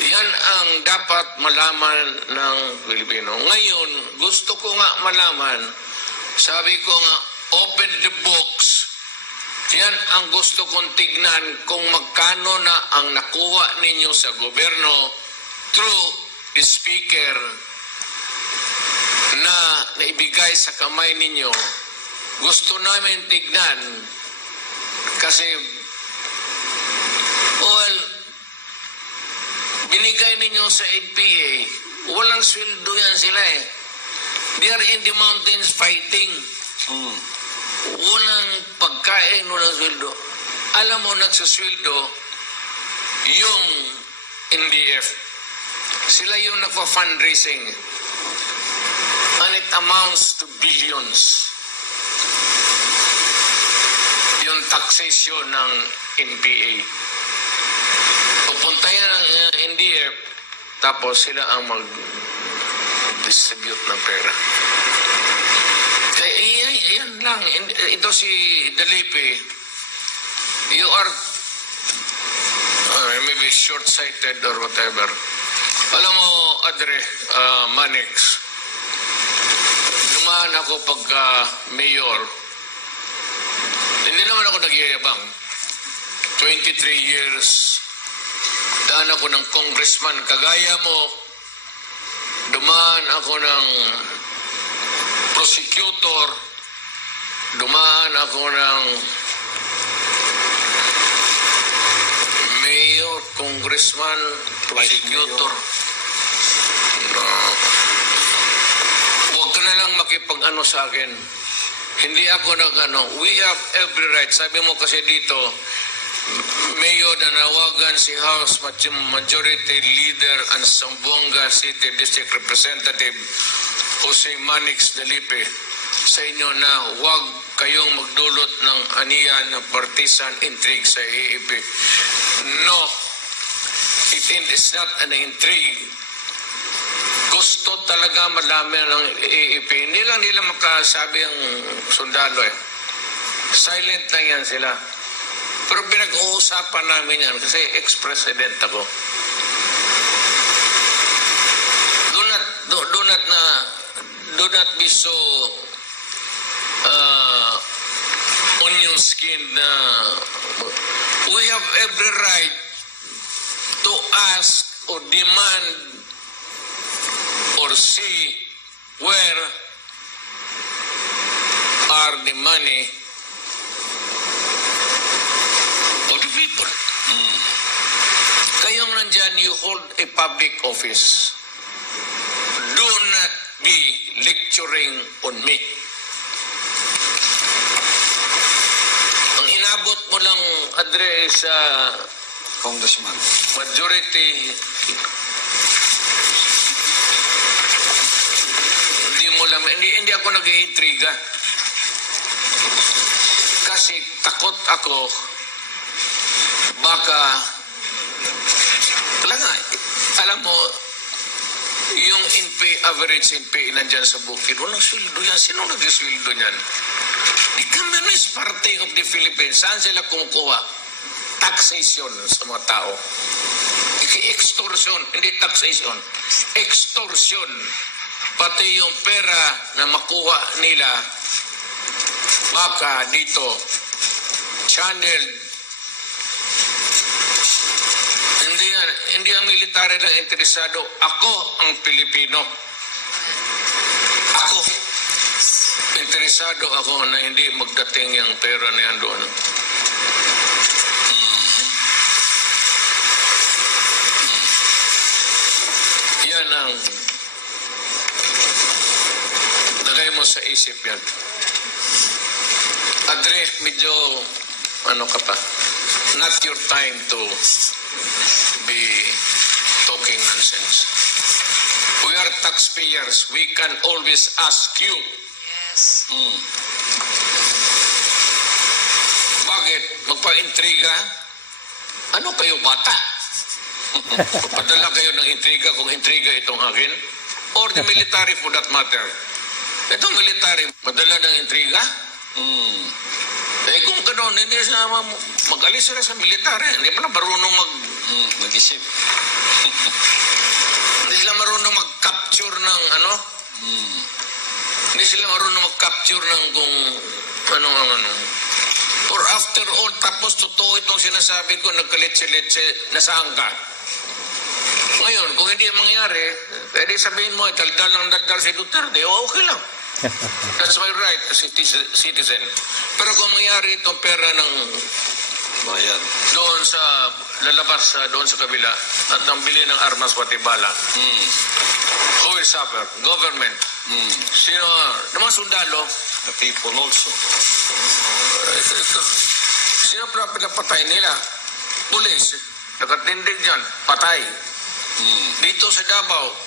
Yan ang dapat malaman ng Pilipino. Ngayon, gusto ko nga malaman, sabi ko nga, open the books. Yan ang gusto kong tignan kung magkano na ang nakuha ninyo sa gobyerno through the speaker na naibigay sa kamay ninyo. Gusto namin tignan kasi binigay ninyo sa NPA, walang sweldo yan sila They are in the mountains fighting. Walang pagkain, walang sweldo. Alam mo, nagsusweldo yung NDF. Sila yung nagpa-fundraising. And it amounts to billions. Yung taxation ng NPA. Pupunta yan ng NDF, tapos sila ang mag-distribute ng pera. Kaya yan lang. Ito si Dalipe, you are maybe short-sighted or whatever. Alam mo, Adre, Manix, dumaan ako pagka mayor. Hindi naman ako nagyayabang. 23 years. Daan ako ng congressman. Kagaya mo, dumaan ako ng prosecutor. Dumaan ako ng mayor, congressman, prosecutor. Huwag ka na lang makipag-ano sa akin. Hindi ako we have every right. Sabi mo kasi dito, Mayor na nawagan si House Majority Leader and Zamboanga City District Representative Jose Manix Dalipe sa inyo na huwag kayong magdulot ng aniya ng partisan intrigue sa AAP. No, it is not an intrigue. Gusto talaga malaman ng AAP. Hindi lang nila makasabi ang sundalo Silent lang yan sila. Pero pinag-uusapan namin yan kasi ex-president ako. Do not be so onion skin. We have every right to ask or demand or see where are the money of the people. Kayong nandyan, you hold a public office. Do not be lecturing on me. Ang inabot mo lang address sa Congressman. majority, hindi ako nag-iintriga. Kasi takot ako baka talaga, alam mo, yung average NPA nandyan sa bukid, walang sweldo yan. Sino nag-sweldo niyan? The Communist Party of the Philippines, saan sila kumukuha? Taxation sa mga tao. Extortion, hindi taxation. Extortion. Pati yung pera na makuha nila, baka dito, channeled. Hindi ang military lang interesado. Ako ang Pilipino. Ako. Interesado ako na hindi magdating yung pera na yan doon. Yan ang lagay mo sa isip yan. Adre, medyo ano ka pa, not your time to be talking nonsense. We are taxpayers. We can always ask you. Yes. Bakit? Magpa-intriga? Ano kayo, bata? Padala kayo ng intriga kung intriga itong akin? Or the military for that matter? Itong military, padala ng intriga? Eh kung gano'n, hindi sila mag-alis sila sa military. Hindi pa na marunong mag-isip. Hindi sila marunong mag-capture ng ano? Hindi sila marunong mag-capture ng kung ano. Or after all, tapos totoo itong sinasabi ko, nagkaletse-letse, nasaan ka? Ngayon, kung hindi mangyari, pwede sabihin mo, daldal ng daldal si Duterte, okay lang. That's my right as a citizen. Pero kung mangyari itong pera ng Bayan. doon sa lalabas doon sa kabila at ang bili ng armas pati bala, who will suffer? Government. Sino? Naman sundalo? The people also. Sino pala pinapatay nila? Pulis. Nakatindig dyan. Patay. Dito sa Davao,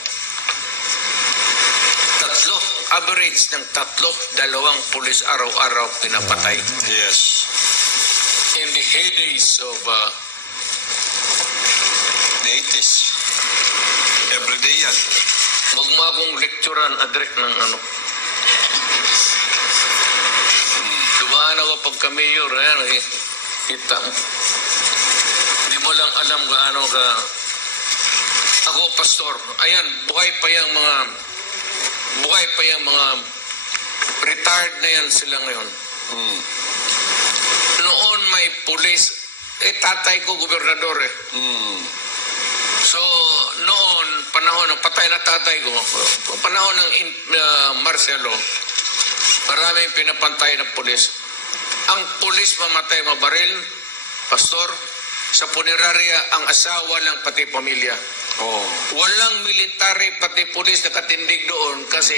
average ng 2 pulis araw-araw pinapatay. Yes. In the heydays of The 80s. Every day yan. wag mo akong lecturean adrek ng ano. Dumaan ako pagka-mayor, kita mo. Hindi mo lang alam gaano ka. Ako, pastor, ayan, buhay pa yung mga retired na yan sila ngayon. Noon may pulis, tatay ko gobernador eh. So, noon, panahon ng patay na tatay ko, panahon ng martial law, maraming pinapantay ng pulis. Ang pulis mamatay mabaril, pastor, sa punerarya ang asawa lang pati pamilya. Walang military pati pulis na katindig doon kasi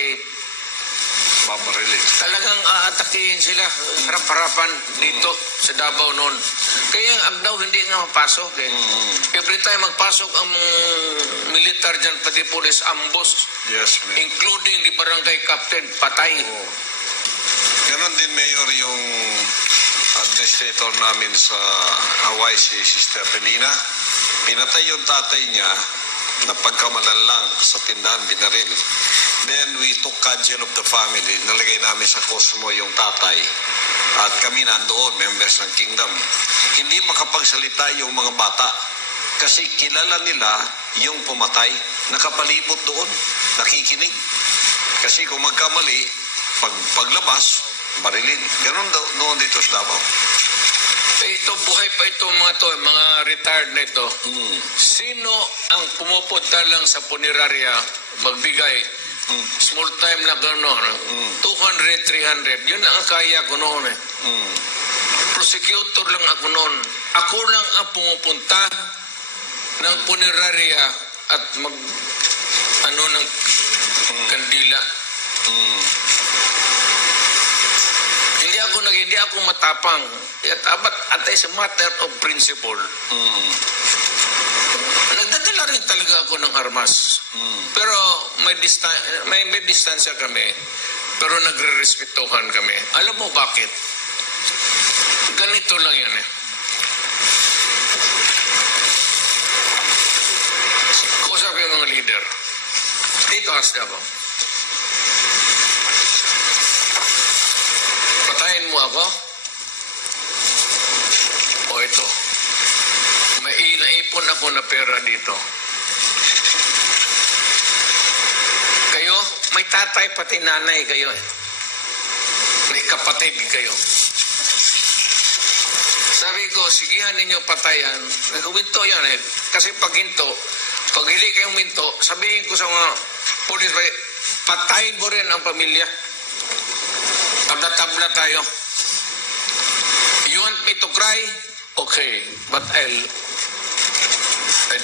babarilin. Talagang aatakihin sila harap-harapan dito sa Davao noon. Kaya ang Agdao hindi nga mapasok eh. Every time magpasok ang militar dyan, pati pulis, ambos. Yes, ma'am. Including the barangay captain, patay. Ganon din, Mayor, yung administrator namin sa Hawaii, si Sister Relina. Pinatay yung tatay niya na pagkamalan lang sa tindahan, binaril. Then we took counsel of the family. Nalagay namin sa Cosmo yung tatay. at kami nandoon, members ng kingdom, hindi makapagsalita yung mga bata kasi kilala nila yung pumatay, nakapalibot doon, nakikinig. Kasi kung magkamali, paglabas, barilin. Ganun doon dito sa Davao. Ito, buhay pa ito mga retired na ito. Sino ang pumupunta lang sa punerarya, magbigay, small time na gano'n, 200, 300, yun ang kaya ko noon eh. Prosecutor lang ako noon. Ako lang ang pumupunta ng punerarya at ng kandila. Hindi ako matapang. At as a matter of principle, nagdadala rin talaga ako ng armas. Pero may distansya kami, pero nagre-respetuhan kami. Alam mo bakit? Ganito lang yan eh. Kausap ko yung mga leader. Dito as Davao. Patayin mo ako? O ito. May naipon ako na pera dito. Kayo, may tatay pati nanay kayo eh. May kapatid kayo. Sabi ko, sigihan ninyo patayan. Huminto yan eh. Kasi pag hinto, pag hindi kayong minto, sabihin ko sa mga polis, patayin mo rin ang pamilya. Tabla-tabla tayo. You want me to cry? Okay, but I'll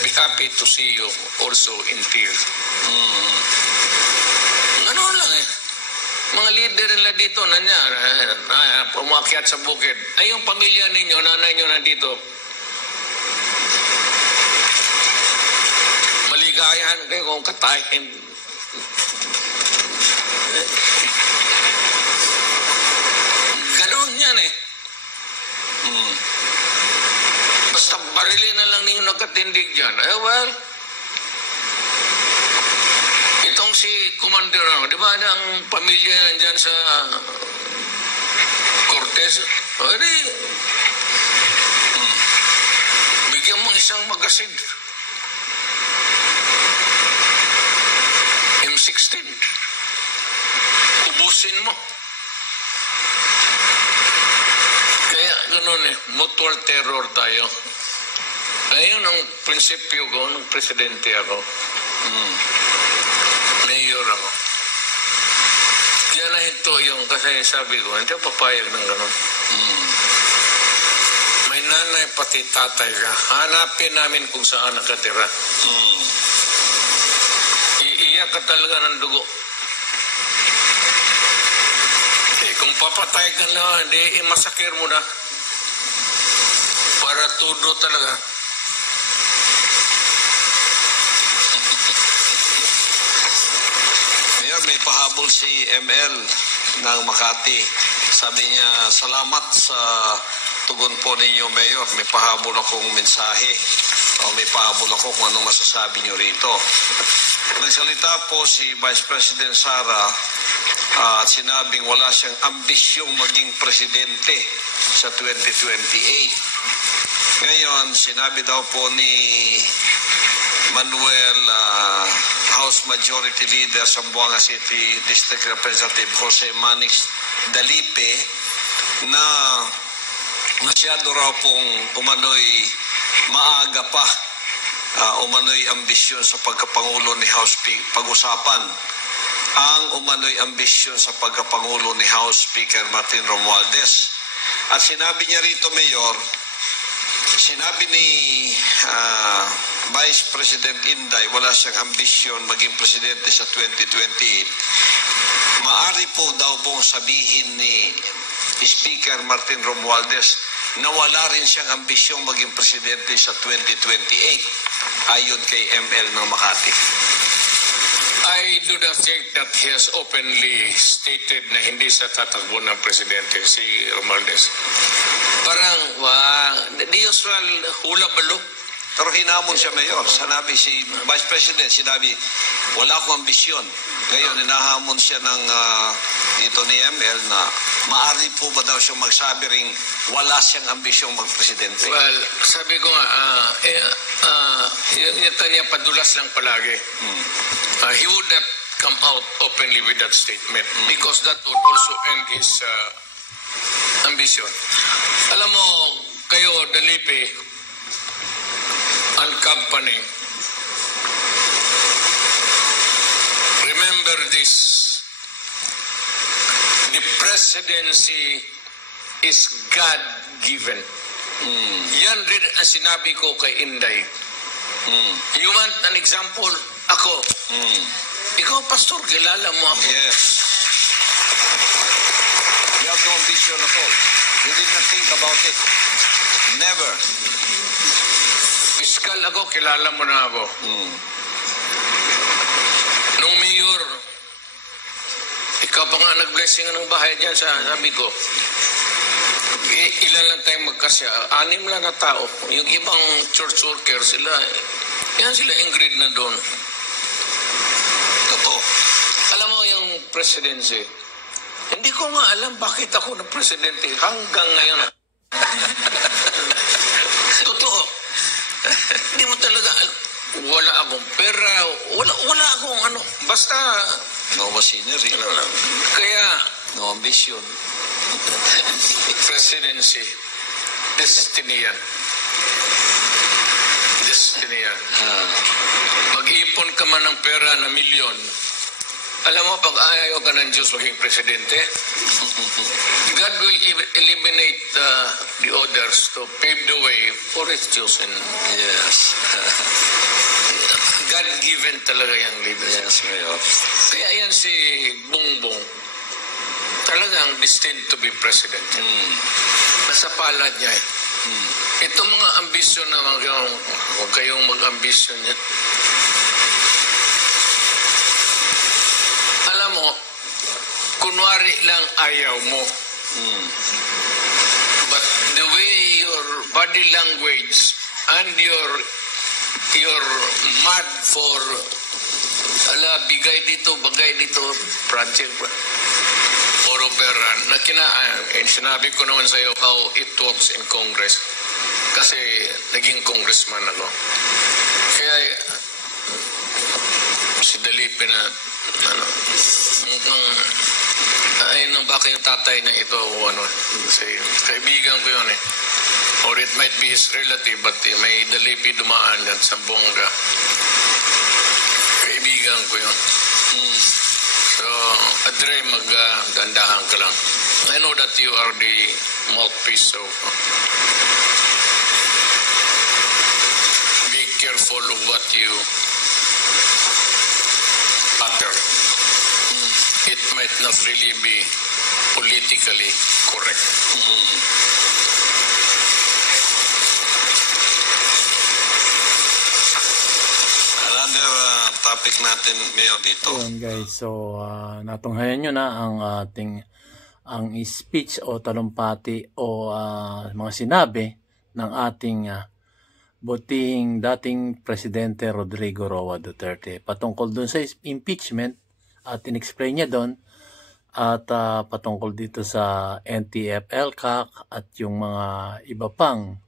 be happy to see you also in tears. Ano lang eh. Mga leader nila dito, pumakyat sa bukid. Ay, yung pamilya ninyo, nanay nyo nandito. Maligayahan kayo kung katayin. Ganon yan eh. Basta barilin na lang ninyo nagkatindig dyan. Well, itong si Commander, di ba ang pamilya dyan sa Cortez? Di, bigyan mo isang magasin. M16. Ubusin mo. Kaya gano'n eh, mutual terror tayo. Ngayon ang prinsipyo ko, nung presidente ako, mayor ako. Kaya na ito yung, kasi sabi ko, hindi ako papayag ng gano'n. May nanay pati tatay ka. Hanapin namin kung saan nakatira. Iiyak ka talaga ng dugo. Kung papatay ka na, hindi, masakir mo na. Para todo talaga. Mayor, may pahabol si ML ng Makati. Sabi niya, salamat sa tugon po ninyo, Mayor. May pahabol akong mensahe. O may pahabol ako kung anong masasabi niyo rito. Nagsalita po si Vice President Sara at sinabing wala siyang ambisyong maging presidente sa 2028. Ngayon, sinabi daw po ni Manuel House Majority Leader sa Buanga City District Representative Jose Manix Dalipe na masyado raw pong umano'y maaga pa umano'y ambisyon sa pagkapangulo ni House Speaker. Pag-usapan ang umano'y ambisyon sa pagkapangulo ni House Speaker Martin Romualdez. At sinabi niya rito, Mayor, sinabi ni Vice President Inday, wala siyang ambisyon maging presidente sa 2028. Maari po daw pong sabihin ni Speaker Martin Romualdez na wala rin siyang ambisyong maging presidente sa 2028 ayon kay ML ng Makati. I do not think that he has openly stated na hindi sa tatakbo ng presidente si Romualdez. Parang, the usual hula-balo. Pero hinamon siya, Mayor. Sanabi si Vice President, sinabi, wala akong ambisyon. Ngayon, hinahamon siya ng ito ni ML na maaari po ba daw siyang magsabi ring wala siyang ambisyong magpresidente? Well, sabi ko nga, yun niya padulas lang palagi. He would not come out openly with that statement because that would also end his ambition. Alam mo, kayo, Dalipe, and company, remember this. The presidency is God-given. Yan rin ang sinabi ko kay Inday. You want an example? Ako. Ikaw, Pastor, kilala mo ako. Yes. You have no ambition at all. You did not think about it. Never. Piskal ako, kilala mo na ako. Nung mayor, ikaw pa nga nag-blessing ng bahay dyan, sabi ko, ilan lang tayo magkasya, 6 lang na tao. Yung ibang church worker, sila ingrid na doon. Totoo. Alam mo yung presidency, hindi ko nga alam bakit ako na presidente hanggang ngayon. Totoo. Hindi mo talaga, wala akong pera, wala akong ano, basta No machinery. kaya No ambition. presidency, destiny yan. Destiny yan. Mag-ipon ka man ng pera na milyon, alam mo, pag ayaw ka ng Diyos maging presidente, God will eliminate the others to pave the way for His chosen. Yes. God-given talaga yung leadership. Yes, Mayor. Kaya yan si Bongbong, talagang destined to be president. Nasa palad niya eh. Itong mga ambisyon na huwag kayong mag-ambisyon niya. Alam mo, kunwari lang ayaw mo. But the way your body language and your mad for bigay dito, bagay dito, project or opera, na sinabi ko naman sa iyo how it works in Congress. Kasi naging congressman ako. Kaya si Dalipe na baka yung tatay na ito kasi kaibigan ko yun eh. Or it might be his relative, but may Dalipe dumaan yan sa bongga. Kaibigan ko yun. So, Adre, magdandahan ka lang. I know that you are the mouthpiece, so be careful of what you utter. It might not really be politically correct. Another topic natin, Mayor, dito. Ayun guys, so natunghayan nyo na ang ang speech o talumpati o mga sinabi ng ating butihing dating Presidente Rodrigo Roa Duterte patungkol dun sa impeachment at in-explain niya doon at patungkol dito sa NTF-ELCAC at yung mga iba pang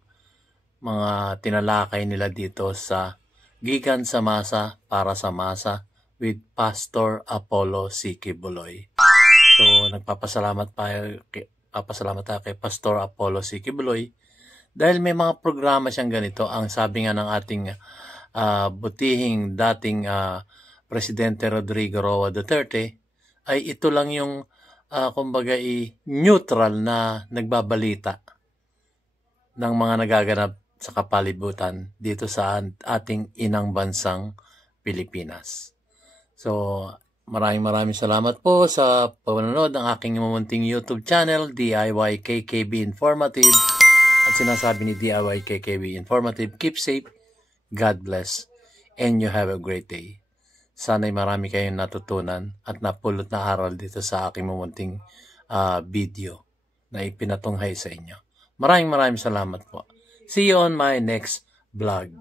mga tinalakay nila dito sa Gikan sa Masa para sa Masa with Pastor Apollo C. Quiboloy. So nagpapasalamat tayo kay Pastor Apollo C. Quiboloy dahil may mga programa siyang ganito. Ang sabi nga ng ating butihing dating Presidente Rodrigo Roa Duterte ay ito lang yung kumbaga neutral na nagbabalita ng mga nagaganap sa kapalibutan dito sa ating inang bansang Pilipinas. So maraming salamat po sa panonood ng aking mamunting YouTube channel, DIY KKB Informative. At sinasabi ni DIY KKB Informative, keep safe, God bless, and you have a great day. Sana'y marami kayong natutunan at napulot na aral dito sa aking mamunting video na ipinatunghay sa inyo. Maraming salamat po. See you on my next vlog.